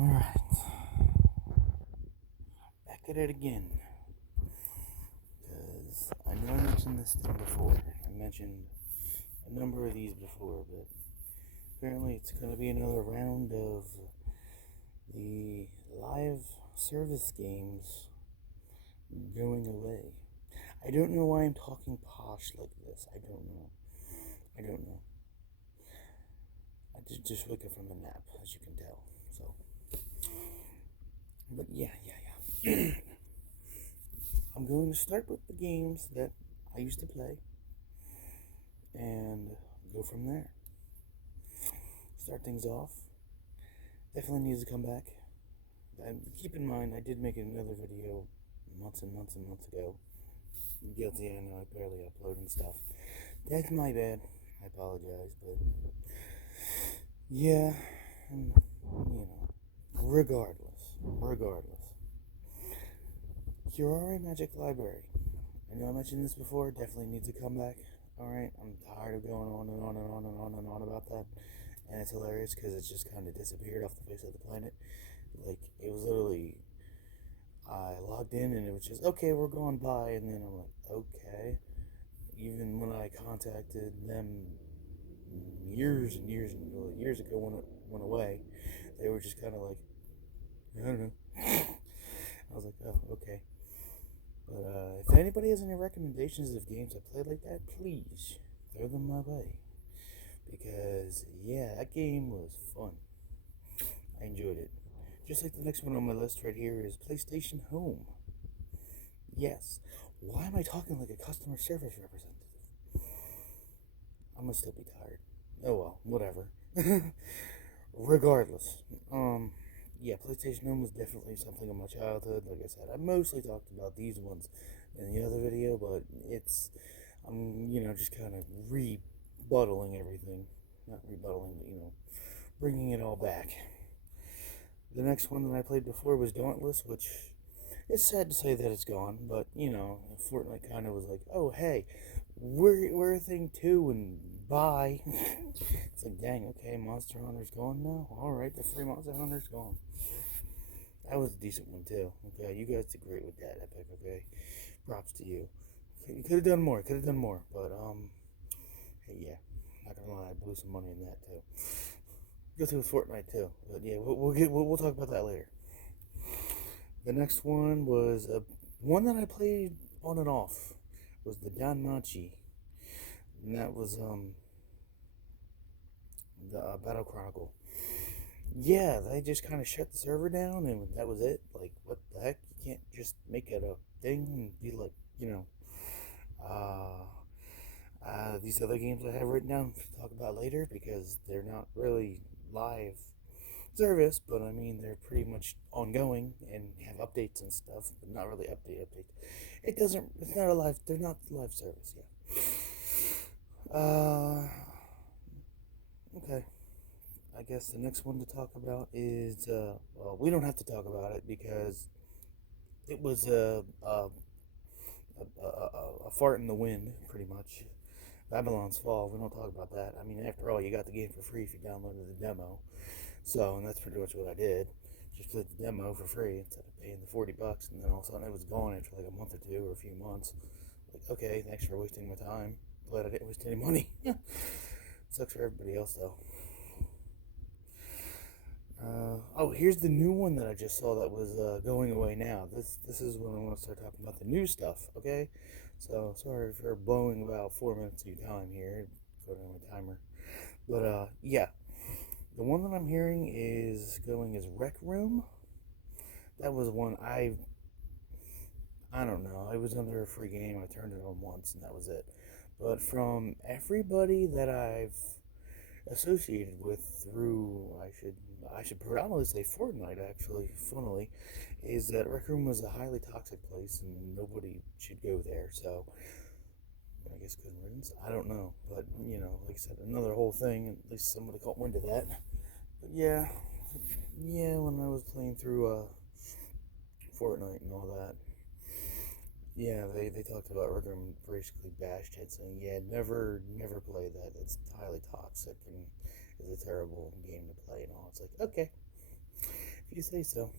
Alright, back at it again. Because I know I mentioned this thing before. I mentioned a number of these before, but apparently it's going to be another round of the live service games going away. I don't know why I'm talking posh like this. I don't know. I just woke up from a nap, as you can tell. So, but yeah. I'm going to start with the games that I used to play and go from there. Start things off. Definitely needs to come back. And keep in mind, I did make another video months and months ago. Guilty, I know, I barely uploading stuff. That's my bad. I apologize, but yeah, regardless. Curare Magic Library. I know I mentioned this before, definitely needs to come back. Alright, I'm tired of going on and on about that. And it's hilarious because it's just kind of disappeared off the face of the planet. Like, it was literally, I logged in and it was just, okay, we're going by. And then I'm like, okay. Even when I contacted them years ago when it went away, they were just kind of like, I don't know. I was like, oh, okay. But if anybody has any recommendations of games I played like that, please throw them my way. Because, yeah, that game was fun. I enjoyed it. Just like the next one on my list right here is PlayStation Home. Yes. Why am I talking like a customer service representative? I must still be tired. Oh well, whatever. Regardless. Yeah, PlayStation Home was definitely something in my childhood. Like I said, I mostly talked about these ones in the other video, but I'm, just kind of rebuttaling everything. Not rebuttaling, but, bringing it all back. The next one that I played before was Dauntless, which it's sad to say that it's gone, but, Fortnite kind of was like, oh, hey, we're a thing too, and bye. It's like, dang, okay, Monster Hunter's gone now? Alright, the free Monster Hunter's gone. That was a decent one, too. Okay, you guys did great with that, Epic, okay? Props to you. You could have done more, but, hey, yeah, not gonna lie, I blew some money in that, too. Guilty with Fortnite, too, but yeah, we'll talk about that later. The next one was one that I played on and off, was the Danmachi. And that was the Battle Chronicle. Yeah, they just kind of shut the server down and that was it. Like, what the heck? You can't just make it a thing and be like, these other games I have written down to talk about later because they're not really live service, but I mean they're pretty much ongoing and have updates and stuff, but not really update. It's not a live. They're not live service yet. Okay. I guess the next one to talk about is, well, we don't have to talk about it because it was a fart in the wind, pretty much. Babylon's Fall, we don't talk about that. I mean, after all, you got the game for free if you downloaded the demo. So, and that's pretty much what I did. Just played the demo for free instead of paying the $40, and then all of a sudden it was gone after like a month or two or a few months. Like, okay, thanks for wasting my time. Glad I didn't waste any money. Sucks for everybody else, though. Oh, here's the new one that I just saw that was going away now. This is when I want to start talking about the new stuff, okay? So, sorry for blowing about 4 minutes of your time here. Go to my timer. But, yeah. The one that I'm hearing is going as Rec Room. That was one I don't know. It was under a free game. I turned it on once and that was it. But from everybody that I've associated with through, I should predominantly say Fortnite, actually, funnily, is that Rec Room was a highly toxic place and nobody should go there. So I guess good riddance. I don't know, but like I said, another whole thing. At least somebody caught wind of that. But yeah, when I was playing through Fortnite and all that, yeah, they talked about Rec Room, basically bashed it, saying, yeah, never play that. It's highly toxic and is a terrible game to play and all. It's like, okay, If you say so.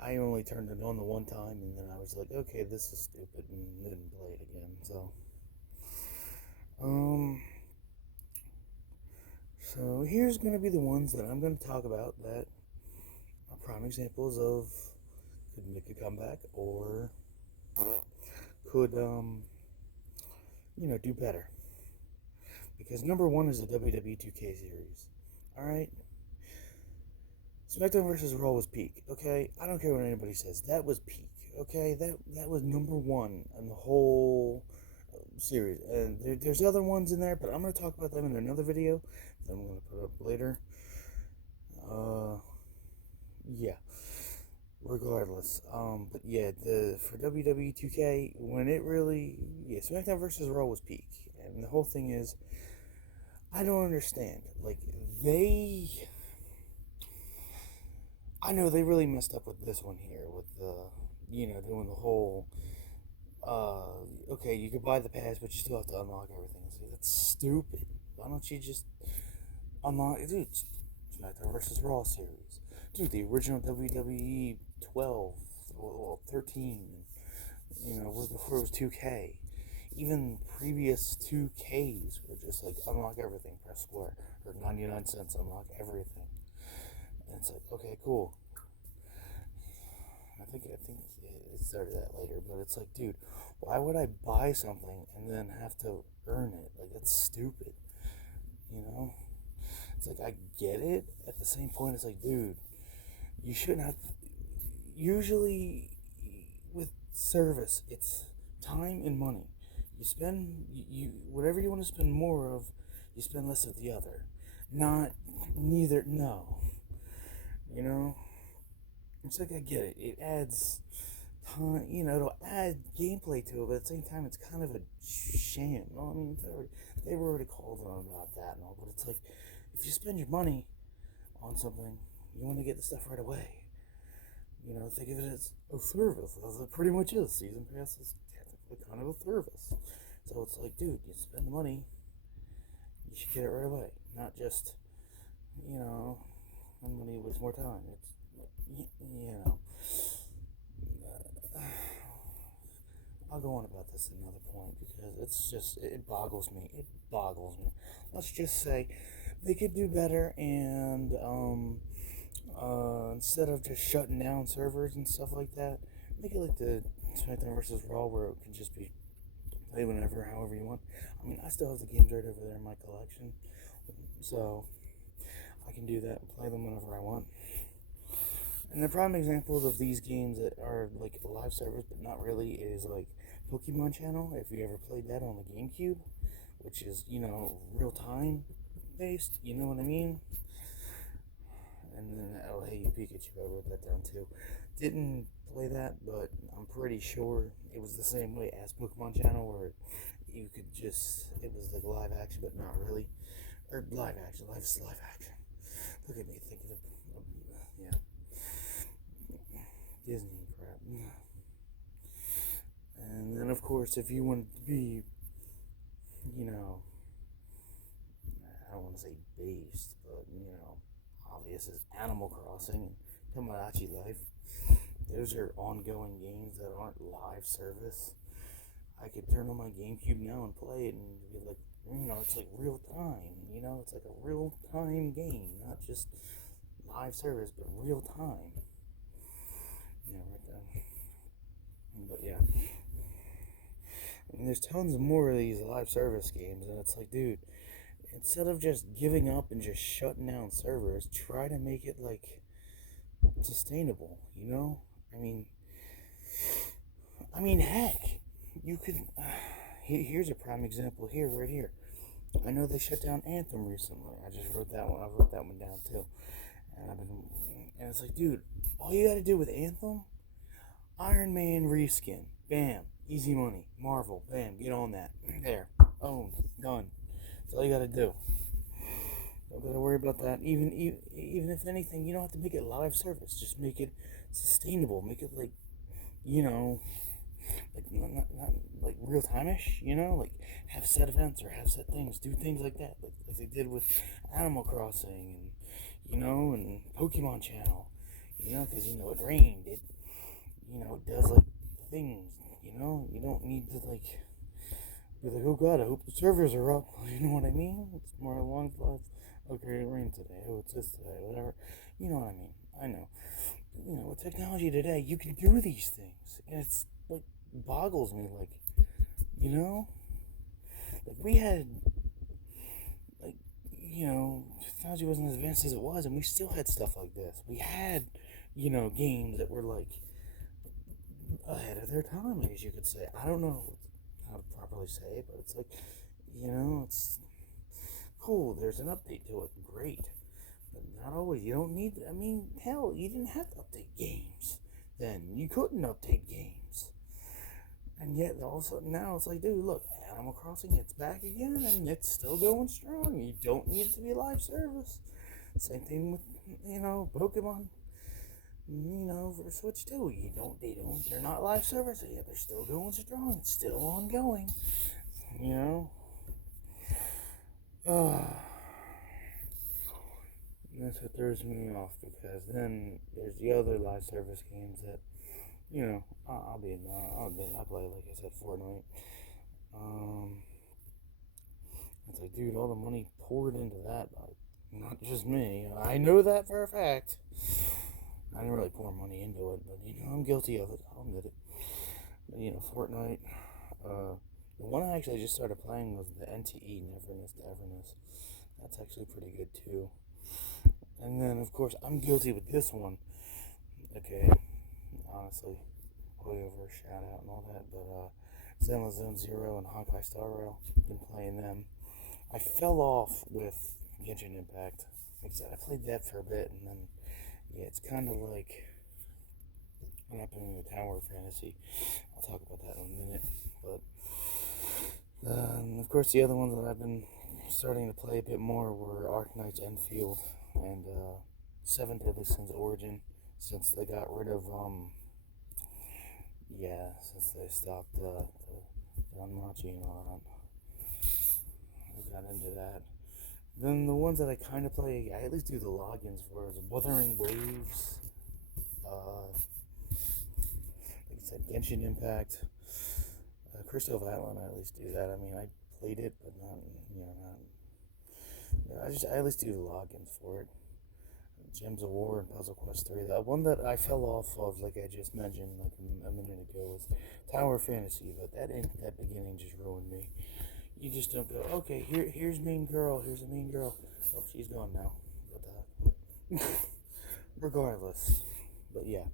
I only turned it on the one time, and then I was like, okay, this is stupid, and didn't play it again. Um, so here's gonna be the ones that I'm gonna talk about that are prime examples of could make a comeback or could do better. Because number one is the WWE 2K series. All right, SmackDown versus Raw was peak. Okay, I don't care what anybody says. That was peak. Okay, that was number one in the whole series. And there's other ones in there, but I'm gonna talk about them in another video that I'm gonna put up later. Yeah. Regardless, but yeah, the for WWE 2K when it really SmackDown versus Raw was peak, and the whole thing is I don't understand. Like they, I know they really messed up with this one here with the doing the whole okay, you could buy the pass, but you still have to unlock everything. See, that's stupid. Why don't you just unlock, dude? SmackDown versus Raw series, dude. The original WWE 12, well, 13, was before it was 2K. Even previous 2Ks were just like unlock everything, press square, or 99 cents, unlock everything. And it's like, okay, cool. I think it started that later, but it's like, dude, why would I buy something and then have to earn it? Like that's stupid. You know? It's like I get it. At the same point, it's like, dude, you shouldn't have. Usually, with service, it's time and money. You spend you whatever you want to spend more of, you spend less of the other. Not neither. No, you know. It's like I get it. It adds time. It'll add gameplay to it, but at the same time, it's kind of a sham. Well, I mean, they were already called on about that and all, but it's like if you spend your money on something, you want to get the stuff right away. Think of it as a service, as it pretty much is. Season pass is technically kind of a service. So it's like, dude, you spend the money, you should get it right away. Not just, money was more time. It's, I'll go on about this at another point because it boggles me. It boggles me. Let's just say they could do better and, instead of just shutting down servers and stuff like that, make it like the SmackDown versus Raw where it can just be played whenever, however you want. I mean, I still have the games right over there in my collection, so I can do that and play them whenever I want. And the prime examples of these games that are like live servers but not really is like Pokemon Channel, if you ever played that on the GameCube, which is, real time based, you know what I mean? And then Oh Hey You Pikachu, I wrote that down too. Didn't play that, but I'm pretty sure it was the same way as Pokemon Channel, where you could it was like live action, but not really. Or live action, live action. Look at me thinking of yeah. Disney crap. And then, of course, if you want to be, I don't want to say based, but, obvious as Animal Crossing and Tomodachi Life. Those are ongoing games that aren't live service. I could turn on my GameCube now and play it and be like, it's like real time. It's like a real time game, not just live service, but real time. Right there. But yeah. And there's tons more of these live service games, and it's like, dude, instead of just giving up and just shutting down servers, try to make it like sustainable, I mean, heck, you could. Here's a prime example here, right here. I know they shut down Anthem recently. I just wrote that one. I wrote that one down too, and it's like, dude, all you got to do with Anthem, Iron Man reskin, bam, easy money, Marvel, bam, get on that, there, owned, done. That's all you got to do. Don't gotta worry about that. Even if anything, you don't have to make it live service. Just make it sustainable. Make it like, like not like real time-ish. Like have set events or have set things. Do things like that, like they did with Animal Crossing and and Pokemon Channel. because, it rained. It does, like, things, You don't need to, like, be like, oh god, I hope the servers are up. You know what I mean? It's more along the lines, okay, it rained today. Oh, it's this today, whatever. You know what I mean? I know. With technology today, you can do these things. And it's, like, boggles me, like, you know? Like, we had, like, technology wasn't as advanced as it was, and we still had stuff like this. We had, games that were, like, ahead of their time, I guess you could say. I don't know how to properly say it, but it's like, it's cool. There's an update to it. Great. But not always. You don't need, hell, you didn't have to update games then. You couldn't update games. And yet, all of a sudden now, it's like, dude, look, Animal Crossing, it's back again, and it's still going strong. You don't need it to be live service. Same thing with, Pokemon. For Switch too. They're not live service yet. They're still going strong. It's still ongoing. That's what throws me off, because then there's the other live service games that, I'll be I play, like I said, Fortnite. It's like, dude, all the money poured into that, not just me. I know that for a fact. I didn't really pour money into it, but, I'm guilty of it. I'll admit it. But, Fortnite. The one I actually just started playing was the NTE, Neverness to Everness. That's actually pretty good, too. And then, of course, I'm guilty with this one. Okay, honestly, way over a shout out and all that, but, Zenless Zone Zero and Honkai Star Rail, been playing them. I fell off with Genshin Impact. Like I said, I played that for a bit, and then, yeah, it's kind of like what happened in the Tower of Fantasy. I'll talk about that in a minute, but, of course, the other ones that I've been starting to play a bit more were Arknight's Enfield and, Seven Deadly Sins Origin, since they got rid of, since they stopped, the Danmachi and all that. I got into that. Then the ones that I kind of play, I at least do the logins for, is Wuthering Waves, like I said, Genshin Impact, Crystal of Atlan, I at least do that. I played it, but not, I at least do the logins for it. Gems of War and Puzzle Quest 3. That one that I fell off of, like I just mentioned, like a minute ago, was Tower of Fantasy, but that beginning just ruined me. You just don't go, okay, here's main girl, here's a main girl. Oh, she's gone now. But, regardless. But yeah.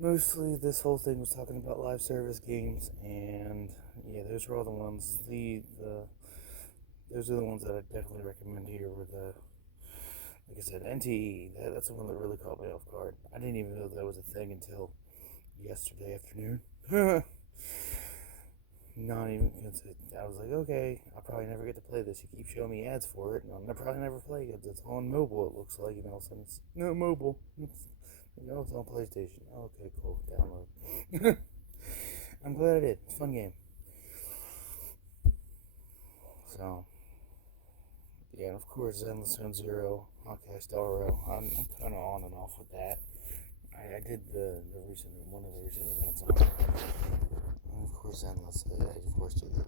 Mostly this whole thing was talking about live service games, and yeah, those were all the ones. Those are the ones that I definitely recommend here with like I said, NTE. That's the one that really caught me off guard. I didn't even know that was a thing until yesterday afternoon. Not even, I was like, okay, I'll probably never get to play this. You keep showing me ads for it, and I'll probably never play it. It's on mobile, it looks like, since it's not mobile. It's on PlayStation. Okay, cool, download. I'm glad I did. It's a fun game. So, yeah, and of course, Endless Zone Zero, Honkai Star Rail. I'm kind of on and off with that. I did one of the recent events on it. And of course, Endless. I of course did that.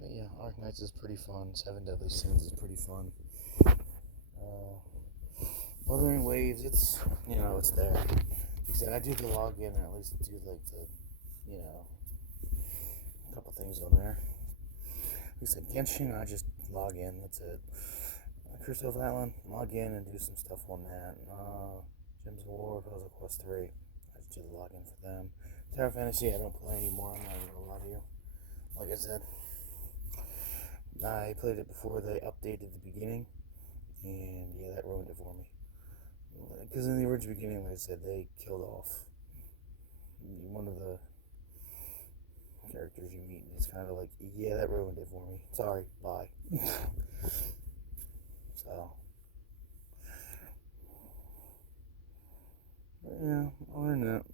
But yeah, Arknights is pretty fun. Seven Deadly Sins is pretty fun. Wuthering Waves, it's it's there. Like I said, I do the login and at least do like the a couple things on there. Like I said, Genshin, I just log in. That's it. Crystal of Atlan, log in and do some stuff on that. Gems of War, Puzzle Quest 3. I just do the login for them. Tower Fantasy, I don't play anymore. I'm not even gonna lie to you. Like I said, I played it before they updated the beginning, and yeah, that ruined it for me. Because in the original beginning, like I said, they killed off one of the characters you meet, and it's kind of like, yeah, that ruined it for me. Sorry, bye. So, but yeah, other than that,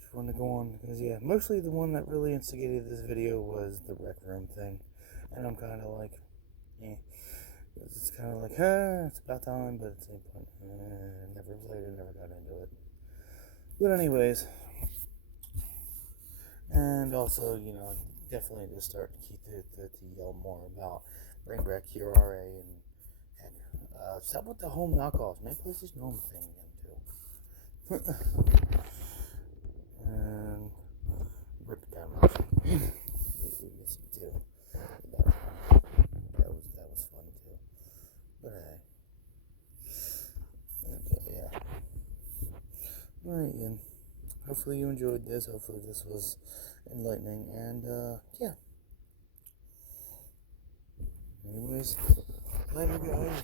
just wanted to go on, because yeah, mostly the one that really instigated this video was the Rec Room thing, and I'm kind of like, eh. It's kind of like, it's about time, but at the same point, never played it, never got into it. But anyways, and also, definitely to start to keep to yell more about bring back QRA and heck, stop with the home knockoffs. Make PlayStation Home a thing again too. And rip it down. We miss you too. That was fun too. But hey, okay, yeah. Alright, Ian. Hopefully you enjoyed this. Hopefully this was enlightening. And yeah. Anyways, later, guys.